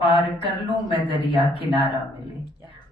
पार कर लूं मैं दरिया किनारा मिले,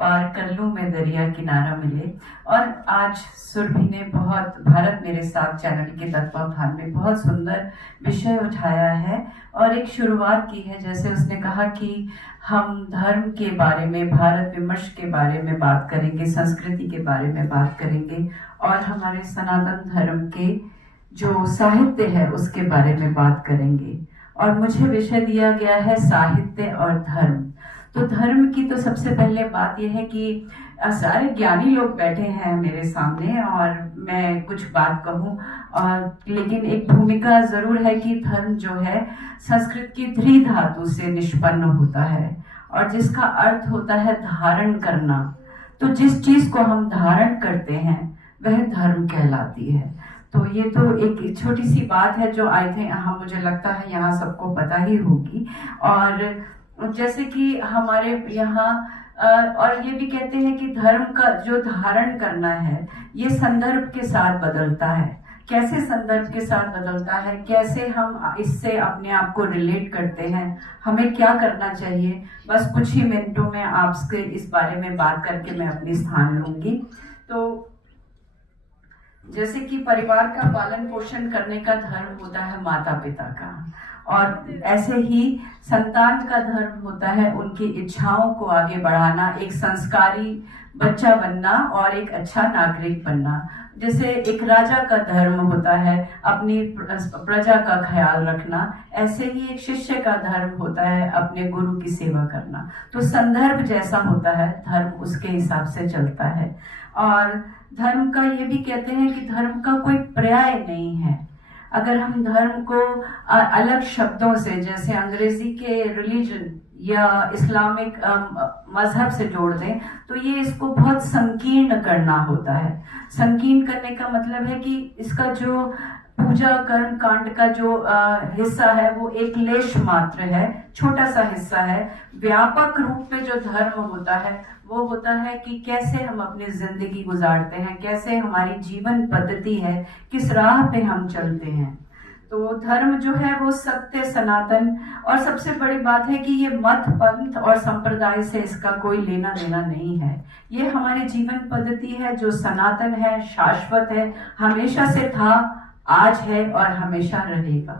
पार कर लूं मैं दरिया किनारा मिले। और आज सुरभि ने बहुत भारत मेरे साथ चैनल के तत्वावधान में बहुत सुंदर विषय उठाया है और एक शुरुआत की है। जैसे उसने कहा कि हम धर्म के बारे में, भारत विमर्श के बारे में बात करेंगे, संस्कृति के बारे में बात करेंगे और हमारे सनातन धर्म के जो साहित्य है उसके बारे में बात करेंगे। और मुझे विषय दिया गया है साहित्य और धर्म। तो धर्म की तो सबसे पहले बात यह है कि सारे ज्ञानी लोग बैठे हैं मेरे सामने और मैं कुछ बात कहूँ, और लेकिन एक भूमिका जरूर है कि धर्म जो है संस्कृत की ध्री धातु से निष्पन्न होता है और जिसका अर्थ होता है धारण करना। तो जिस चीज को हम धारण करते हैं वह धर्म कहलाती है। तो ये तो एक छोटी सी बात है जो आई थिंक मुझे लगता है यहाँ सबको पता ही होगी। और जैसे कि हमारे यहाँ और ये भी कहते हैं कि धर्म का जो धारण करना है ये संदर्भ के साथ बदलता है। कैसे संदर्भ के साथ बदलता है, कैसे हम इससे अपने आप को रिलेट करते हैं, हमें क्या करना चाहिए, बस कुछ ही मिनटों में आपसे इस बारे में बात करके मैं अपनी स्थान लूंगी। तो जैसे कि परिवार का पालन पोषण करने का धर्म होता है माता पिता का, और ऐसे ही संतान का धर्म होता है उनकी इच्छाओं को आगे बढ़ाना, एक संस्कारी बच्चा बनना और एक अच्छा नागरिक बनना। जैसे एक राजा का धर्म होता है अपनी प्रजा का ख्याल रखना, ऐसे ही एक शिष्य का धर्म होता है अपने गुरु की सेवा करना। तो संदर्भ जैसा होता है धर्म उसके हिसाब से चलता है। और धर्म का ये भी कहते हैं कि धर्म का कोई पर्याय नहीं है। अगर हम धर्म को अलग शब्दों से, जैसे अंग्रेजी के रिलीजन या इस्लामिक मजहब से जोड़ दें तो ये इसको बहुत संकीर्ण करना होता है। संकीर्ण करने का मतलब है कि इसका जो पूजा कर्म कांड का जो हिस्सा है वो एक लेश मात्र है, छोटा सा हिस्सा है। व्यापक रूप में जो धर्म होता है वो होता है कि कैसे हम अपनी जिंदगी गुजारते हैं, कैसे हमारी जीवन पद्धति है, किस राह पे हम चलते हैं। तो धर्म जो है वो सत्य, सनातन, और सबसे बड़ी बात है कि ये मत, पंथ और संप्रदाय से इसका कोई लेना देना नहीं है। ये हमारी जीवन पद्धति है जो सनातन है, शाश्वत है, हमेशा से था, आज है और हमेशा रहेगा।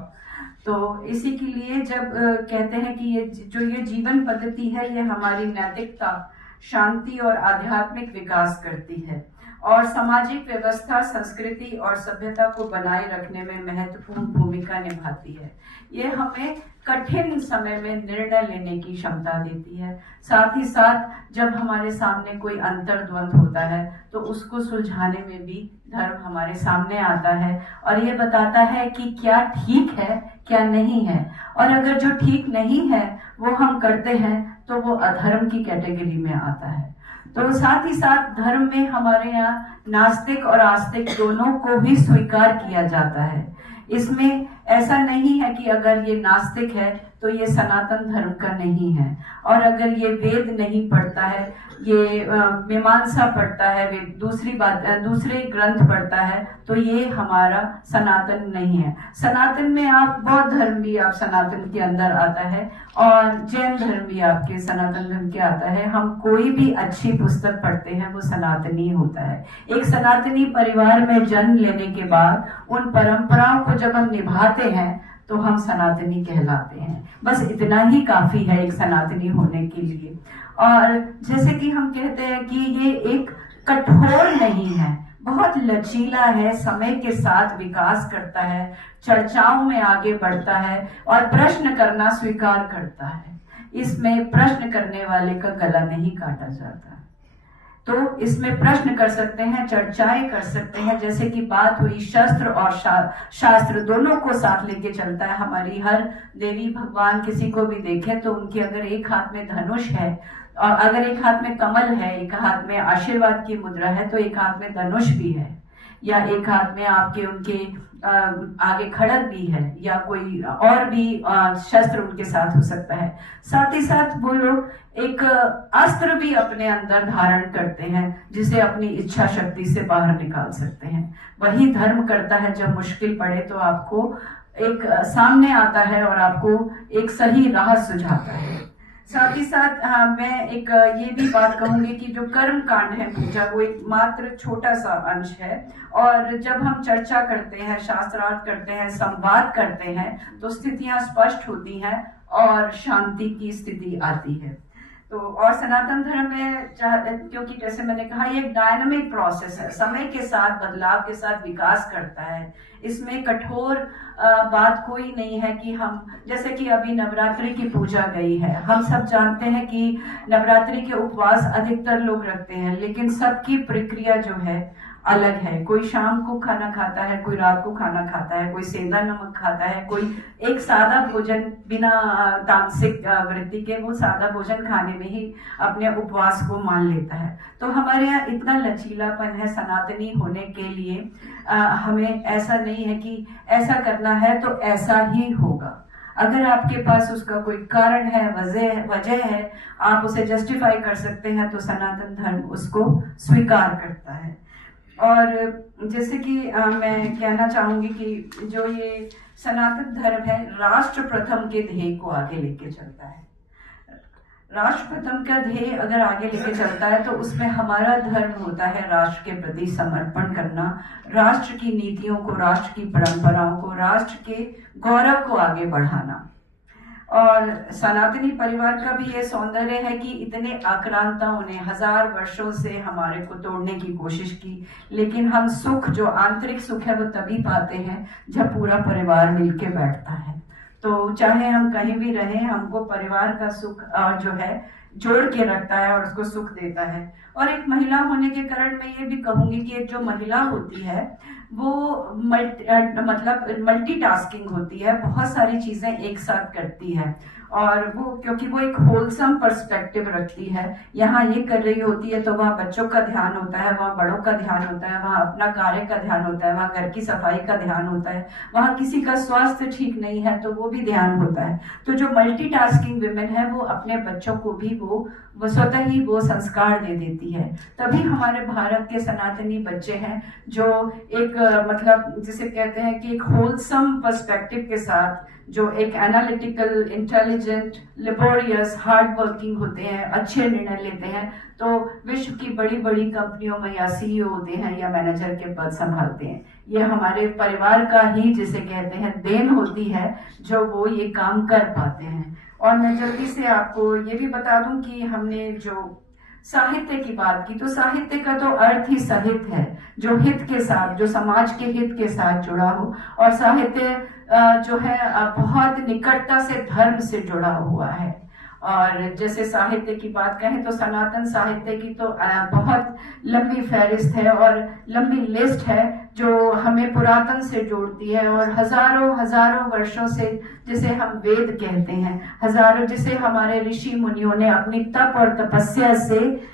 तो इसी के लिए जब कहते हैं कि ये जीवन पद्धति है ये हमारी नैतिकता, शांति और आध्यात्मिक विकास करती है और सामाजिक व्यवस्था, संस्कृति और सभ्यता को बनाए रखने में महत्वपूर्ण भूमिका निभाती है। ये हमें कठिन समय में निर्णय लेने की क्षमता देती है। साथ ही साथ जब हमारे सामने कोई अंतर्द्वंद होता है तो उसको सुलझाने में भी धर्म हमारे सामने आता है और ये बताता है कि क्या ठीक है, क्या नहीं है, और अगर जो ठीक नहीं है वो हम करते हैं तो वो अधर्म की कैटेगरी में आता है। तो साथ ही साथ धर्म में हमारे यहाँ नास्तिक और आस्तिक दोनों को भी स्वीकार किया जाता है। इसमें ऐसा नहीं है कि अगर ये नास्तिक है तो ये सनातन धर्म का नहीं है, और अगर ये वेद नहीं पढ़ता है, ये मीमांसा पढ़ता है, दूसरे ग्रंथ पढ़ता है, तो ये हमारा सनातन नहीं है। सनातन में आप बौद्ध धर्म भी आप सनातन के अंदर आता है और जैन धर्म भी आपके सनातन धर्म के आता है। हम कोई भी अच्छी पुस्तक पढ़ते हैं वो सनातनी होता है। एक सनातनी परिवार में जन्म लेने के बाद उन परंपराओं को जब हम निभाते हैं तो हम सनातनी कहलाते हैं। बस इतना ही काफी है एक सनातनी होने के लिए। और जैसे कि हम कहते हैं कि ये एक कठोर नहीं है, बहुत लचीला है, समय के साथ विकास करता है, चर्चाओं में आगे बढ़ता है और प्रश्न करना स्वीकार करता है। इसमें प्रश्न करने वाले का गला नहीं काटा जाता। तो इसमें प्रश्न कर सकते हैं, चर्चाएं कर सकते हैं। जैसे कि बात हुई शस्त्र और शास्त्र दोनों को साथ लेके चलता है। हमारी हर देवी भगवान किसी को भी देखें तो उनकी अगर एक हाथ में धनुष है और अगर एक हाथ में कमल है, एक हाथ में आशीर्वाद की मुद्रा है, तो एक हाथ में धनुष भी है, या एक हाथ में आपके उनके आगे खड़ग भी है, या कोई और भी शस्त्र उनके साथ हो सकता है। साथ ही साथ वो लोग एक अस्त्र भी अपने अंदर धारण करते हैं जिसे अपनी इच्छा शक्ति से बाहर निकाल सकते हैं। वही धर्म करता है जब मुश्किल पड़े तो आपको एक सामने आता है और आपको एक सही राह सुझाता है। साथ ही साथ मैं एक ये भी बात कहूंगी कि जो कर्म कांड है पूजा, वो एक मात्र छोटा सा अंश है। और जब हम चर्चा करते हैं, शास्त्रार्थ करते हैं, संवाद करते हैं, तो स्थितियां स्पष्ट होती हैं और शांति की स्थिति आती है। तो और सनातन धर्म में क्योंकि जैसे मैंने कहा, ये एक डायनामिक प्रोसेस है, समय के साथ, बदलाव के साथ विकास करता है। इसमें कठोर बात कोई नहीं है कि हम, जैसे कि अभी नवरात्रि की पूजा गई है, हम सब जानते हैं कि नवरात्रि के उपवास अधिकतर लोग रखते हैं, लेकिन सबकी प्रक्रिया जो है अलग है। कोई शाम को खाना खाता है, कोई रात को खाना खाता है, कोई सेंधा नमक खाता है, कोई एक सादा भोजन बिना तामसिक वृत्ति के वो सादा भोजन खाने में ही अपने उपवास को मान लेता है। तो हमारे यहाँ इतना लचीलापन है सनातनी होने के लिए। हमें ऐसा नहीं है कि ऐसा करना है तो ऐसा ही होगा। अगर आपके पास उसका कोई कारण है, वजह है, आप उसे जस्टिफाई कर सकते हैं, तो सनातन धर्म उसको स्वीकार करता है। और जैसे कि मैं कहना चाहूंगी कि जो ये सनातन धर्म है, राष्ट्र प्रथम के ध्येय को आगे लेके चलता है। राष्ट्र प्रथम का ध्येय अगर आगे लेके चलता है तो उसमें हमारा धर्म होता है राष्ट्र के प्रति समर्पण करना, राष्ट्र की नीतियों को, राष्ट्र की परंपराओं को, राष्ट्र के गौरव को आगे बढ़ाना। और सनातनी परिवार का भी ये सौंदर्य है कि इतने आक्रांताओं ने 1000 वर्षों से हमारे को तोड़ने की कोशिश की, लेकिन हम सुख, जो आंतरिक सुख है, वो तभी पाते हैं जब पूरा परिवार मिलके बैठता है। तो चाहे हम कहीं भी रहें, हमको परिवार का सुख जो है जोड़ के रखता है और उसको सुख देता है। और एक महिला होने के कारण मैं ये भी कहूंगी कि एक जो महिला होती है वो मल्टीटास्किंग होती है, बहुत सारी चीजें एक साथ करती है। और वो क्योंकि वो एक होलसम पर्सपेक्टिव रखती है, यहाँ ये कर रही होती है तो वहाँ बच्चों का ध्यान होता है, वहाँ बड़ों का ध्यान होता है, वहाँ अपना कार्य का ध्यान होता है, वहाँ घर की सफाई का ध्यान होता है, वहाँ किसी का स्वास्थ्य ठीक नहीं है तो वो भी ध्यान होता है। तो जो मल्टीटास्किंग विमेन है वो अपने बच्चों को भी वो स्वतः ही वो संस्कार दे देती है। तभी हमारे भारत के सनातनी बच्चे हैं जो एक मतलब जिसे कहते हैं कि एक होलसम पर्सपेक्टिव के साथ, जो एक analytical, intelligent, laborious, hard working होते हैं, अच्छे निर्णय लेते हैं, तो विश्व की बड़ी बड़ी कंपनियों में या सीईओ होते हैं या मैनेजर के पद संभालते हैं। ये हमारे परिवार का ही, जिसे कहते हैं, देन होती है जो वो ये काम कर पाते हैं। और मैं जल्दी से आपको ये भी बता दूं कि हमने जो साहित्य की बात की, तो साहित्य का तो अर्थ ही सहित है, जो हित के साथ, जो समाज के हित के साथ जुड़ा हो। और साहित्य जो है बहुत निकटता से धर्म से जुड़ा हुआ है। और जैसे साहित्य की बात कहें तो सनातन साहित्य की तो बहुत लंबी फहरिस्त है और लंबी लिस्ट है जो हमें पुरातन से जोड़ती है। और हजारों हजारों वर्षों से, जिसे हम वेद कहते हैं, हजारों, जिसे हमारे ऋषि मुनियों ने अपनी तप और तपस्या से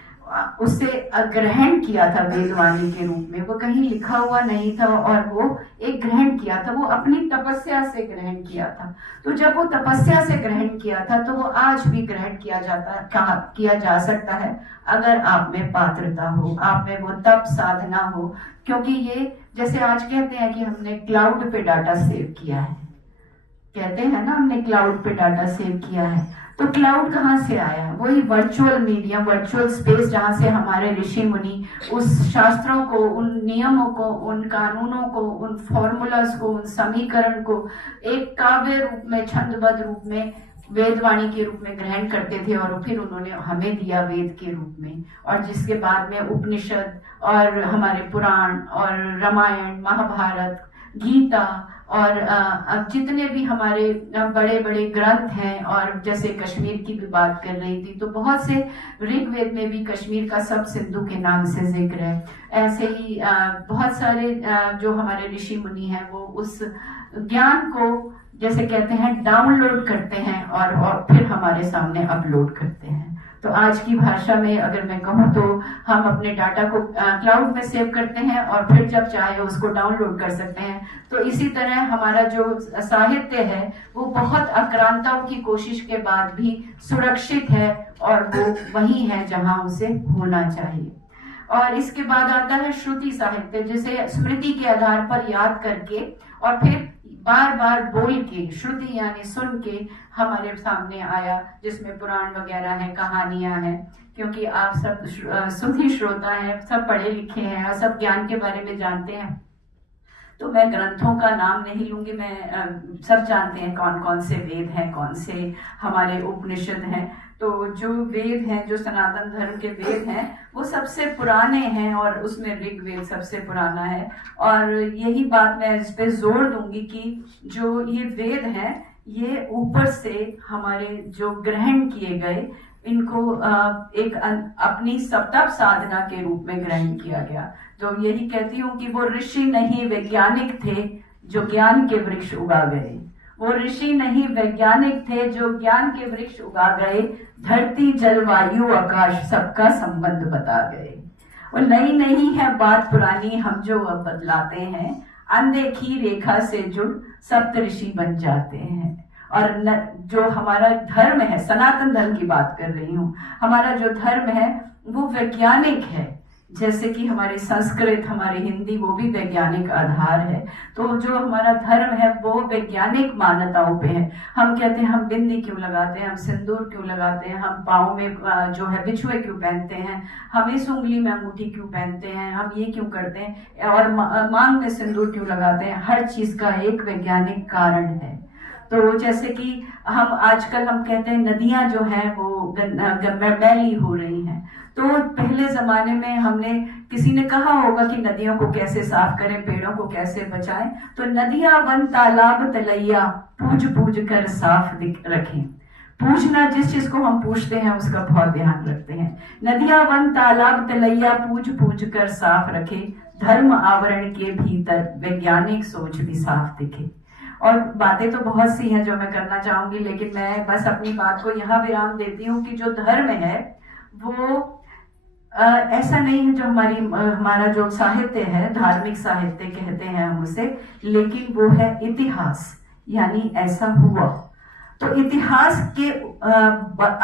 उसे ग्रहण किया था वेदवाणी के रूप में। वो कहीं लिखा हुआ नहीं था और वो एक ग्रहण किया था, वो अपनी तपस्या से ग्रहण किया था। तो जब वो तपस्या से ग्रहण किया था तो वो आज भी ग्रहण किया जा सकता है, अगर आप में पात्रता हो, आप में वो तप साधना हो। क्योंकि ये जैसे आज कहते हैं कि हमने क्लाउड पे डाटा सेव किया है, कहते हैं ना, हमने क्लाउड पे डाटा सेव किया है। तो क्लाउड कहाँ से आया? वही वर्चुअल मीडियम, वर्चुअल स्पेस, जहाँ से हमारे ऋषि मुनि उस शास्त्रों को, उन नियमों को, उन कानूनों को, उन फॉर्मूलाज को, उन समीकरण को एक काव्य रूप में, छंदबद्ध रूप में, वेदवाणी के रूप में ग्रहण करते थे और फिर उन्होंने हमें दिया वेद के रूप में। और जिसके बाद में उपनिषद और हमारे पुराण और रामायण, महाभारत, गीता और जितने भी हमारे बड़े बड़े ग्रंथ हैं। और जैसे कश्मीर की भी बात कर रही थी तो बहुत से ऋग्वेद में भी कश्मीर का सब सिंधु के नाम से जिक्र है। ऐसे ही बहुत सारे जो हमारे ऋषि मुनि हैं वो उस ज्ञान को, जैसे कहते हैं, डाउनलोड करते हैं और फिर हमारे सामने अपलोड करते हैं। तो आज की भाषा में अगर मैं कहूँ तो हम अपने डाटा को क्लाउड में सेव करते हैं और फिर जब चाहे उसको डाउनलोड कर सकते हैं। तो इसी तरह हमारा जो साहित्य है वो बहुत आक्रांताओं की कोशिश के बाद भी सुरक्षित है और वो वही है जहां उसे होना चाहिए। और इसके बाद आता है श्रुति साहित्य, जिसे स्मृति के आधार पर याद करके और फिर बार बार बोल के, श्रुति यानी सुन के हमारे सामने आया, जिसमें पुराण वगैरह हैं, कहानियां हैं। क्योंकि आप सब सुधी श्रोता हैं, सब पढ़े लिखे हैं और सब ज्ञान के बारे में जानते हैं, तो मैं ग्रंथों का नाम नहीं लूंगी। मैं सब जानते हैं कौन कौन से वेद हैं, कौन से हमारे उपनिषद हैं। तो जो वेद हैं, जो सनातन धर्म के वेद हैं, वो सबसे पुराने हैं और उसमें ऋग्वेद सबसे पुराना है। और यही बात मैं इस पे जोर दूंगी कि जो ये वेद हैं, ये ऊपर से हमारे जो ग्रहण किए गए, इनको एक अपनी तप साधना के रूप में ग्रहण किया गया। तो यही कहती हूँ कि वो ऋषि नहीं वैज्ञानिक थे जो ज्ञान के वृक्ष उगा गए। वो ऋषि नहीं वैज्ञानिक थे जो ज्ञान के वृक्ष उगा गए। धरती जलवायु आकाश सबका संबंध बता गए। वो नई नहीं है बात पुरानी, हम जो अब बदलाते हैं। अनदेखी रेखा से जुड़ सप्तऋषि बन जाते हैं। और जो हमारा धर्म है, सनातन धर्म की बात कर रही हूँ, हमारा जो धर्म है वो वैज्ञानिक है। जैसे कि हमारी संस्कृत, हमारी हिंदी, वो भी वैज्ञानिक आधार है। तो जो हमारा धर्म है वो वैज्ञानिक मान्यताओं पे है। हम कहते हैं हम बिंदी क्यों लगाते हैं, हम सिंदूर क्यों लगाते हैं, हम पाँव में जो है बिछुए क्यों पहनते हैं, हम इस उंगली में अंगूठी क्यों पहनते हैं, हम ये क्यों करते हैं, और मांग में सिंदूर क्यों लगाते हैं। हर चीज का एक वैज्ञानिक कारण है। तो जैसे कि हम आजकल हम कहते हैं नदियां जो हैं वो मैली हो रही हैं। तो पहले जमाने में हमने, किसी ने कहा होगा कि नदियों को कैसे साफ करें, पेड़ों को कैसे बचाएं। तो नदियां वन तालाब तलैया पूज पूज कर साफ रखें। पूछना, जिस चीज को हम पूछते हैं उसका बहुत ध्यान रखते हैं। नदियां वन तालाब तलैया पूज पूज कर साफ रखे। धर्म आवरण के भीतर वैज्ञानिक सोच भी साफ दिखे। और बातें तो बहुत सी हैं जो मैं करना चाहूंगी, लेकिन मैं बस अपनी बात को यहाँ विराम देती हूँ कि जो धर्म है वो ऐसा नहीं है जो हमारा जो साहित्य है, धार्मिक साहित्य कहते हैं हम उसे, लेकिन वो है इतिहास। यानी ऐसा हुआ, तो इतिहास के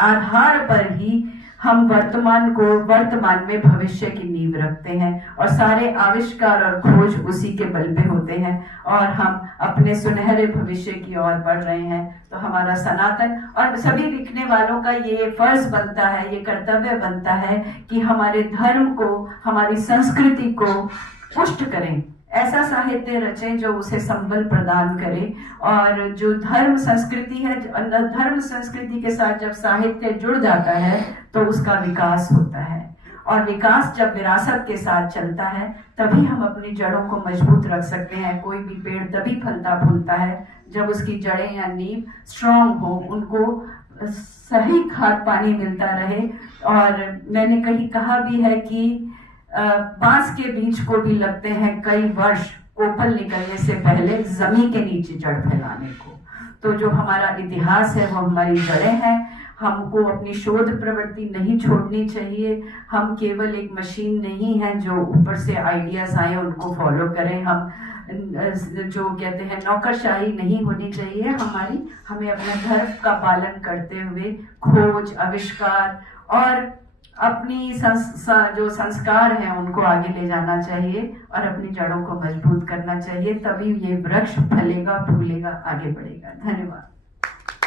आधार पर ही हम वर्तमान में भविष्य की नींव रखते हैं। और सारे आविष्कार और खोज उसी के बल पे होते हैं और हम अपने सुनहरे भविष्य की ओर बढ़ रहे हैं। तो हमारा सनातन और सभी लिखने वालों का ये फर्ज बनता है, ये कर्तव्य बनता है कि हमारे धर्म को, हमारी संस्कृति को पुष्ट करें। ऐसा साहित्य रचें जो उसे संबल प्रदान करे। और जो धर्म संस्कृति है, धर्म संस्कृति के साथ जब साहित्य जुड़ जाता है तो उसका विकास होता है। और विकास जब विरासत के साथ चलता है तभी हम अपनी जड़ों को मजबूत रख सकते हैं। कोई भी पेड़ तभी फलता फूलता है जब उसकी जड़ें या नींव स्ट्रांग हो, उनको सही खाद पानी मिलता रहे। और मैंने कहीं कहा भी है कि बांस के बीज को भी लगते हैं कई वर्ष कोपल निकलने से पहले जमीन के नीचे जड़ फैलाने को। तो जो हमारा इतिहास है वो हमारी जड़ें हैं। हमको अपनी शोध प्रवृत्ति नहीं छोड़नी चाहिए। हम केवल एक मशीन नहीं है जो ऊपर से आइडियाज आए उनको फॉलो करें। हम जो कहते हैं नौकरशाही नहीं होनी चाहिए हमारी। हमें अपने धर्म का पालन करते हुए खोज, आविष्कार और अपनी जो संस्कार हैं उनको आगे ले जाना चाहिए और अपनी जड़ों को मजबूत करना चाहिए। तभी ये वृक्ष फलेगा, फूलेगा, आगे बढ़ेगा। धन्यवाद।